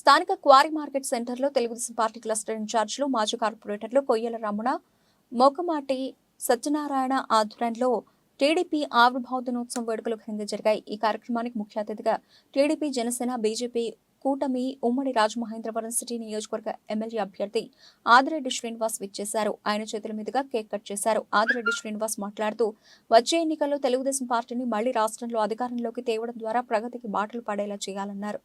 స్థానిక quarry market సెంటర్లో Telugu Desam party cluster ఇన్ఛార్జీలు మాజీ కార్పొరేటర్లు కొయ్యల రమణ, మొకమాటి సత్యనారాయణ ఆధ్వర్యంలో టీడీపీ ఆవిర్భావ దినోత్సవం వేడుకలు ఘనంగా జరిగాయి. ఈ కార్యక్రమానికి ముఖ్య అతిథిగా టీడీపీ, జనసేన, బీజేపీ కూటమి ఉమ్మడి రాజమహేంద్రవరం సిటీ నియోజకవర్గ ఎమ్మెల్యే అభ్యర్థి ఆదిరెడ్డి శ్రీనివాస్ విచ్చేశారు. ఆయన చేతుల మీదుగా కేక్ కట్ చేశారు. ఆదిరెడ్డి శ్రీనివాస్ మాట్లాడుతూ వచ్చే ఎన్నికల్లో తెలుగుదేశం పార్టీని మళ్లీ రాష్ట్రంలో అధికారంలోకి తేవడం ద్వారా ప్రగతికి బాటలు పడేలా చేయాలన్నారు.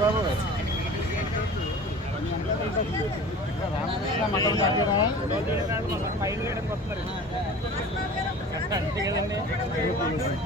బాబు రామకృష్ణ మఠం దగ్గర అంతే కదండి. ఫోన్ చేస్తే